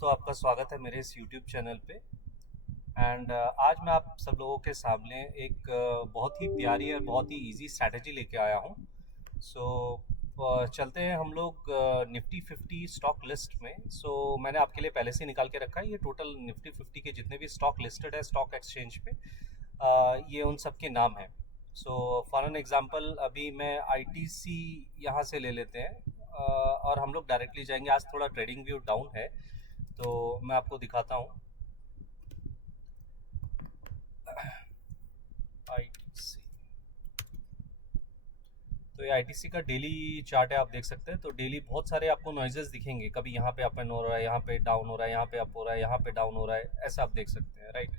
दोस्तों, आपका स्वागत है मेरे इस यूट्यूब चैनल पे। आज मैं आप सब लोगों के सामने एक बहुत ही प्यारी और बहुत ही इजी स्ट्रैटेजी लेके आया हूँ। सो चलते हैं हम लोग निफ्टी 50 स्टॉक लिस्ट में। मैंने आपके लिए पहले से निकाल के रखा है, ये टोटल निफ्टी 50 के जितने भी स्टॉक लिस्टेड है स्टॉक एक्सचेंज पे, ये उन सब के नाम हैं। फॉर एन एग्जांपल अभी मैं आईटीसी यहाँ से ले लेते हैं, और हम लोग डायरेक्टली जाएंगे। आज थोड़ा ट्रेडिंग व्यू डाउन है तो मैं आपको दिखाता हूँ। आईटीसी, तो ये आईटीसी का डेली चार्ट है, आप देख सकते हैं। तो डेली बहुत सारे आपको नॉइजेस दिखेंगे, कभी यहाँ पे अप एंड हो रहा है, यहाँ पे डाउन हो रहा है, यहाँ पे अप हो रहा है, यहाँ पे डाउन हो रहा है, ऐसा आप देख सकते हैं, राइट।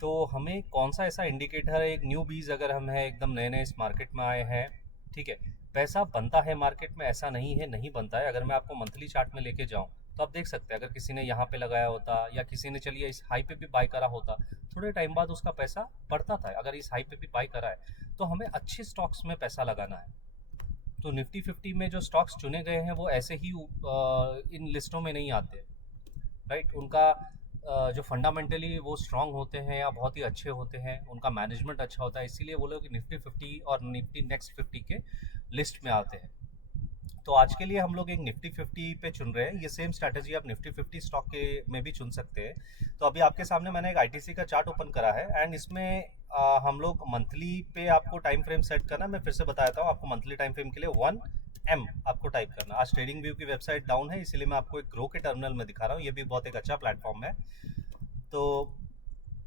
तो हमें कौन सा ऐसा इंडिकेटर है, एक न्यू बीज अगर हम है, एकदम नए नए इस मार्केट में आए हैं, ठीक है, पैसा बनता है मार्केट में, ऐसा नहीं है नहीं बनता है। अगर मैं आपको मंथली चार्ट में लेके जाऊँ तो आप देख सकते हैं, अगर किसी ने यहाँ पे लगाया होता या किसी ने चलिए इस हाई पे भी बाय करा होता, थोड़े टाइम बाद उसका पैसा बढ़ता था। अगर इस हाई पे भी बाय करा है तो हमें अच्छे स्टॉक्स में पैसा लगाना है। तो निफ्टी 50 में जो स्टॉक्स चुने गए हैं वो ऐसे ही इन लिस्टों में नहीं आते, राइट। उनका जो फंडामेंटली वो स्ट्रांग होते हैं या बहुत ही अच्छे होते हैं, उनका मैनेजमेंट अच्छा होता है, इसीलिए वो लोग निफ्टी 50 और निफ्टी नेक्स्ट 50 के लिस्ट में आते हैं। तो आज के लिए हम लोग एक निफ्टी 50 पे चुन रहे हैं। ये सेम स्ट्रैटेजी आप निफ्टी 50 स्टॉक के में भी चुन सकते हैं। तो अभी आपके सामने मैंने एक आईटीसी का चार्ट ओपन करा है, एंड इसमें हम लोग मंथली पे आपको टाइम फ्रेम सेट करना। मैं फिर से बता देता हूँ आपको, मंथली टाइम फ्रेम के लिए 1M आपको टाइप करना। आज ट्रेडिंग व्यू की वेबसाइट डाउन है, इसीलिए मैं आपको एक ग्रो के टर्मिनल में दिखा रहा हूँ। ये भी बहुत एक अच्छा प्लेटफॉर्म है। तो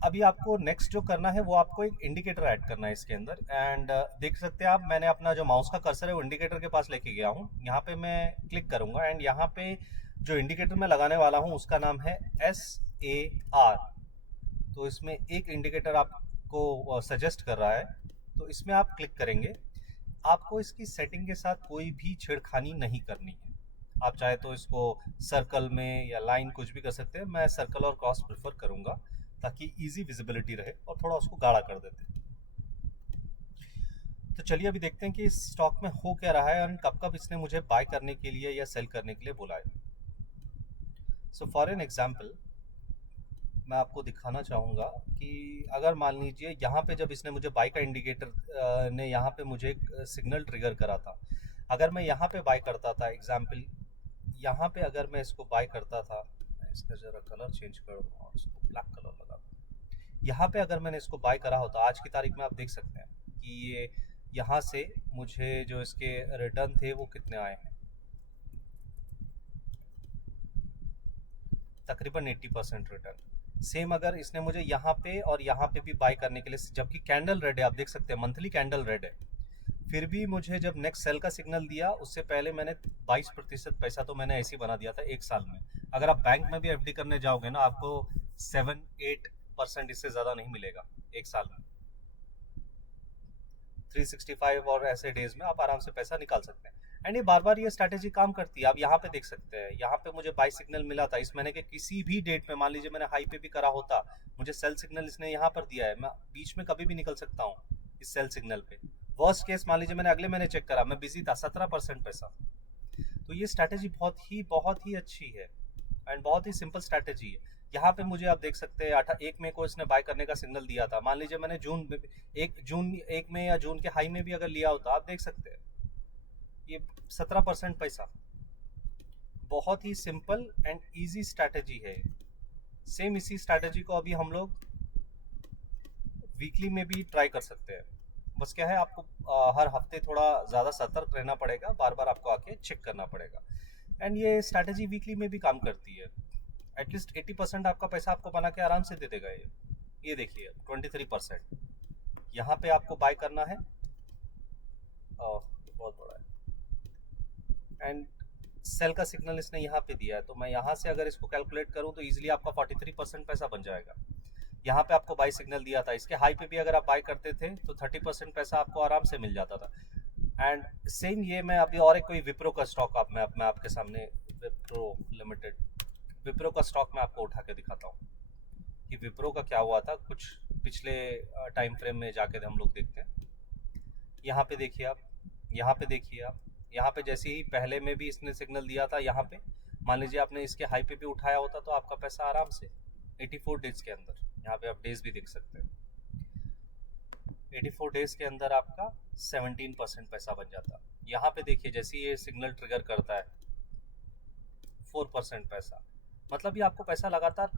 अभी आपको नेक्स्ट जो करना है वो आपको एक इंडिकेटर ऐड करना है इसके अंदर। एंड देख सकते हैं आप, मैंने अपना जो माउस का कर्सर है वो इंडिकेटर के पास लेके गया हूँ। यहाँ पे मैं क्लिक करूँगा एंड यहाँ पे जो इंडिकेटर मैं लगाने वाला हूँ उसका नाम है SAR। तो इसमें एक इंडिकेटर आपको सजेस्ट कर रहा है, तो इसमें आप क्लिक करेंगे। आपको इसकी सेटिंग के साथ कोई भी छेड़खानी नहीं करनी है। आप चाहे तो इसको सर्कल में या लाइन कुछ भी कर सकते हैं। मैं सर्कल और क्रॉस प्रेफर करूंगा ताकि इजी विजिबिलिटी रहे, और थोड़ा उसको गाढ़ा कर देते हैं। तो चलिए अभी देखते हैं कि इस स्टॉक में हो क्या रहा है और कब कब इसने मुझे बाय करने के लिए या सेल करने के लिए बोला है। सो फॉर एन एग्जाम्पल मैं आपको दिखाना चाहूँगा कि अगर मान लीजिए यहाँ पे जब इसने मुझे बाय का इंडिकेटर ने यहाँ पे मुझे एक सिग्नल ट्रिगर करा था, अगर मैं यहाँ पे बाय करता था, एग्जाम्पल यहाँ पे अगर मैं इसको बाय करता था, मैं इसका ज़रा कलर चेंज कर दूँ और इसको ब्लैक कलर लगा दूँ। यहाँ पे अगर मैंने इसको बाय करा होता, आज की तारीख में आप देख सकते हैं कि ये यहाँ से मुझे जो इसके रिटर्न थे वो कितने आए हैं, तकरीबन 80% रिटर्न। सेम अगर इसने मुझे यहाँ पे और यहाँ पे भी बाय करने के लिए, जबकि कैंडल रेड है, आप देख सकते हैं मंथली कैंडल रेड है, फिर भी मुझे जब नेक्स्ट सेल का सिग्नल दिया उससे पहले मैंने 22% पैसा तो मैंने ऐसे ही बना दिया था एक साल में। अगर आप बैंक में भी एफडी करने जाओगे ना, आपको 7-8% इससे ज़्यादा नहीं मिलेगा एक साल में। 365 और ऐसे डेज में आप आराम से पैसा निकाल सकते हैं। एंड ये बार बार ये स्ट्रैटेजी काम करती है। आप यहाँ पे देख सकते हैं, यहाँ पे मुझे बाई सिग्नल मिला था इस महीने के किसी भी डेट में। मान लीजिए मैंने हाई पे भी करा होता, मुझे सेल सिग्नल इसने यहाँ पर दिया है, मैं बीच में कभी भी निकल सकता हूँ इस सेल सिग्नल पे। वर्स्ट केस मान लीजिए मैंने अगले महीने चेक करा, मैं बिजी था, 17% पैसा। तो ये स्ट्रैटेजी बहुत ही अच्छी है एंड बहुत ही सिंपल स्ट्रैटेजी है। यहाँ पे मुझे आप देख सकते हैं 1 मई को इसने बाय करने का सिग्नल दिया था। मान लीजिए मैंने एक मई या जून के हाई में भी अगर लिया होता, आप देख सकते हैं ये 17% पैसा। बहुत ही सिंपल एंड इजी स्ट्रैटेजी है। सेम इसी स्ट्रैटेजी को अभी हम लोग वीकली में भी ट्राई कर सकते हैं। बस क्या है, आपको हर हफ्ते थोड़ा ज़्यादा सतर्क रहना पड़ेगा, बार बार आपको आके चेक करना पड़ेगा। एंड ये स्ट्रैटेजी वीकली में भी काम करती है। एटलीस्ट 80% आपका पैसा आपको बना के आराम से दे देगा ये देखिए 23%। यहाँ पे आपको बाय करना है, बहुत बड़ा है, एंड सेल का सिग्नल इसने यहाँ पे दिया है। तो मैं यहाँ से अगर इसको कैलकुलेट करूँ तो इजीली आपका 43% पैसा बन जाएगा। यहाँ पे आपको बाय सिग्नल दिया था, इसके हाई पे भी अगर आप बाय करते थे तो 30% पैसा आपको आराम से मिल जाता था। एंड सेम ये मैं अभी और एक कोई विप्रो का स्टॉक मैं आपके सामने, विप्रो लिमिटेड, विप्रो का स्टॉक मैं आपको उठा के दिखाता हूँ कि विप्रो का क्या हुआ था कुछ पिछले टाइम फ्रेम में जाके हम लोग देखते हैं। यहाँ पे देखिए आप, यहाँ पे देखिए आप, यहाँ पे जैसे ही पहले में भी इसने सिग्नल दिया था यहाँ पे, मान लीजिए आपने इसके हाई पे भी उठाया होता तो आपका पैसा आराम से 84 डेज के अंदर, यहाँ पे आप डेज भी देख सकते हैं, 84 डेज के अंदर आपका 17% पैसा बन जाता। यहाँ पे देखिए जैसे ये सिग्नल ट्रिगर करता है 4% पैसा, मतलब ये आपको पैसा लगातार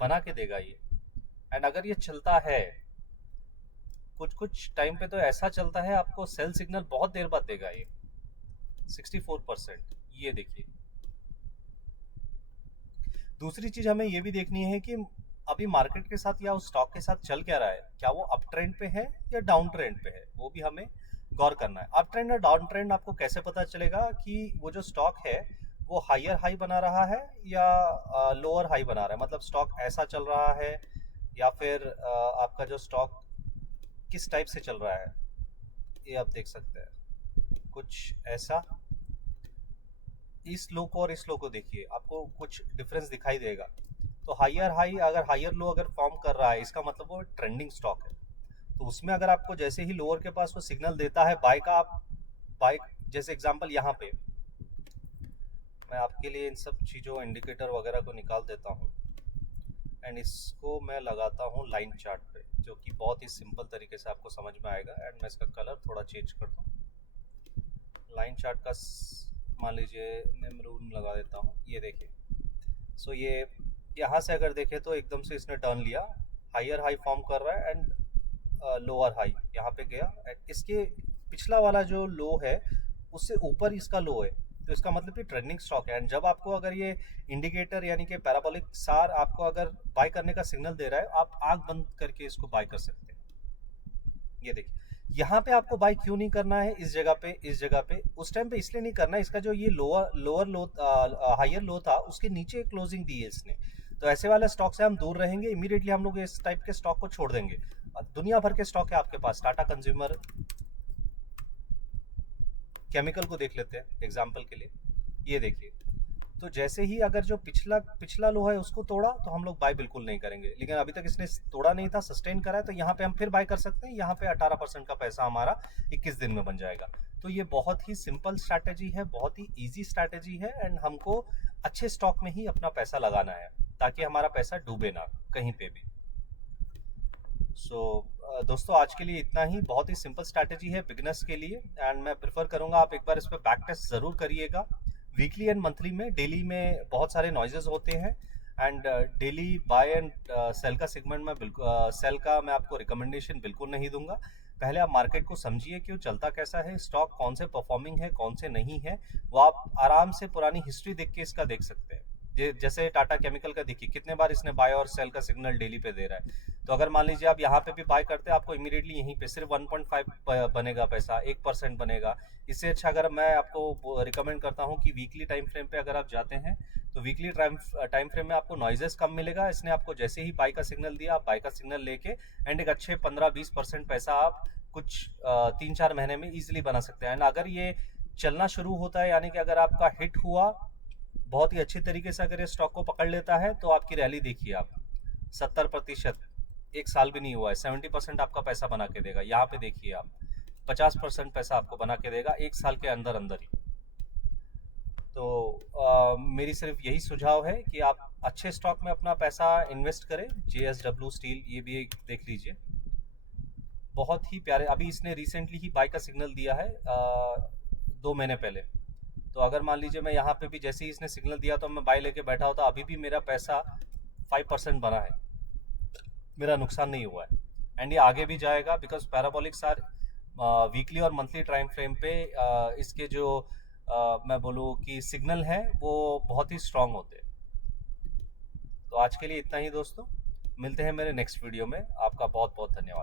बना के देगा ये। एंड अगर ये चलता है कुछ कुछ टाइम पे तो ऐसा चलता है आपको सेल सिग्नल बहुत देर बाद देगा ये 64%। ये देखिए दूसरी चीज हमें ये भी देखनी है कि अभी मार्केट के साथ या उस स्टॉक के साथ चल क्या रहा है, क्या वो अप ट्रेंड पे है या डाउन ट्रेंड पे है, वो भी हमें गौर करना है। अप ट्रेंड और डाउन ट्रेंड आपको कैसे पता चलेगा कि वो जो स्टॉक है वो हायर हाई बना रहा है या लोअर हाई बना रहा है, मतलब स्टॉक ऐसा चल रहा है या फिर आपका जो स्टॉक किस टाइप से चल रहा है। ये आप देख सकते हैं कुछ ऐसा, इस लो को और इस लो को देखिए आपको कुछ डिफरेंस दिखाई देगा। तो हायर हाई अगर हायर लो अगर फॉर्म कर रहा है इसका मतलब वो ट्रेंडिंग स्टॉक है। तो उसमें अगर आपको जैसे ही लोअर के पास वो सिग्नल देता है बाय का, आप बाय, जैसे एग्जांपल यहाँ पे मैं आपके लिए इन सब चीज़ों इंडिकेटर वगैरह को निकाल देता हूँ एंड इसको मैं लगाता हूँ लाइन चार्ट पे, जो कि बहुत ही सिंपल तरीके से आपको समझ में आएगा। एंड मैं इसका कलर थोड़ा चेंज करता हूँ, लाइन चार्ट का मान लीजिए मैं मरून लगा देता हूँ। ये देखिए सो ये यहाँ से अगर देखें तो एकदम से इसने टर्न लिया, हायर हाई फॉर्म कर रहा है एंड लोअर हाई यहाँ पे गया एंड इसके पिछला वाला जो लो है उससे ऊपर इसका लो है, तो इसका मतलब कि ट्रेंडिंग स्टॉक है। एंड जब आपको अगर ये इंडिकेटर यानी कि पैराबोलिक सार आपको अगर बाय करने का सिग्नल दे रहा है, आप आंख बंद करके इसको बाय कर सकते हैं। ये देखिए यहाँ पे आपको बाय क्यों नहीं करना है इस जगह पे, इस जगह पे उस टाइम पे इसलिए नहीं करना है, इसका जो ये लोअर लो हायर लो था उसके नीचे क्लोजिंग दी है इसने, तो ऐसे वाले स्टॉक से हम दूर रहेंगे। इमीडिएटली हम लोग इस टाइप के स्टॉक को छोड़ देंगे। दुनिया भर के स्टॉक है आपके पास, टाटा कंज्यूमर केमिकल को देख लेते हैं एग्जाम्पल के लिए। ये देखिए तो जैसे ही अगर जो पिछला लो है उसको तोड़ा तो हम लोग बाय बिल्कुल नहीं करेंगे, लेकिन अभी तक इसने तोड़ा नहीं था, सस्टेन करा है, तो यहाँ पे हम फिर बाय कर सकते हैं। यहाँ पे 18% का पैसा हमारा 21 दिन में बन जाएगा। तो ये बहुत ही सिंपल स्ट्रैटेजी है, बहुत ही इजी स्ट्रैटेजी है एंड हमको अच्छे स्टॉक में ही अपना पैसा लगाना है ताकि हमारा पैसा डूबे ना कहीं पे भी। दोस्तों आज के लिए इतना ही, बहुत ही सिंपल स्ट्रैटेजी है बिगिनर्स के लिए एंड मैं प्रेफर करूंगा आप एक बार इस पर बैक टेस्ट जरूर करिएगा। वीकली एंड मंथली में, डेली में बहुत सारे नॉइजेस होते हैं and daily buy and sell का सेगमेंट में बिल्कुल सेल का मैं आपको रिकमेंडेशन बिल्कुल नहीं दूंगा। पहले आप मार्केट को समझिए क्यों चलता कैसा है, स्टॉक कौन से परफॉर्मिंग है कौन से नहीं है, वो आप आराम से पुरानी हिस्ट्री देख के इसका देख सकते हैं। जैसे टाटा केमिकल का देखिए कितने बार इसने बाय और सेल का सिग्नल डेली पे दे रहा है। तो अगर मान लीजिए आप यहाँ पे भी बाय करते हैं आपको इमीडिएटली यहीं पे सिर्फ 1.5 बनेगा पैसा, 1% बनेगा। इससे अच्छा अगर मैं आपको रिकमेंड करता हूँ कि वीकली टाइम फ्रेम पे अगर आप जाते हैं तो वीकली टाइम फ्रेम में आपको नॉइजेस कम मिलेगा। इसने आपको जैसे ही बाय का सिग्नल दिया आप बाय का सिग्नल लेके एंड एक अच्छे 15-20% पैसा आप कुछ 3-4 महीने में ईजिली बना सकते हैं। एंड अगर ये चलना शुरू होता है यानी कि अगर आपका हिट हुआ बहुत ही अच्छी तरीके से, अगर ये स्टॉक को पकड़ लेता है तो आपकी रैली देखिए आप 70%, एक साल भी नहीं हुआ है 70% आपका पैसा बना के देगा। यहाँ पे देखिए आप 50% पैसा आपको बना के देगा एक साल के अंदर अंदर ही। तो मेरी सिर्फ यही सुझाव है कि आप अच्छे स्टॉक में अपना पैसा इन्वेस्ट करें। JSW स्टील ये भी एक देख लीजिए, बहुत ही प्यारे, अभी इसने रिसेंटली ही बाय का सिग्नल दिया है 2 महीने पहले। तो अगर मान लीजिए मैं यहाँ पे भी जैसे ही इसने सिग्नल दिया तो मैं बाय लेके बैठा होता, अभी भी मेरा पैसा 5% बना है, मेरा नुकसान नहीं हुआ है। एंड ये आगे भी जाएगा बिकॉज पैराबोलिक्स आर वीकली और मंथली टाइम फ्रेम पे इसके जो मैं बोलूँ कि सिग्नल है वो बहुत ही स्ट्रांग होते हैं। तो आज के लिए इतना ही दोस्तों, मिलते हैं मेरे नेक्स्ट वीडियो में। आपका बहुत बहुत धन्यवाद।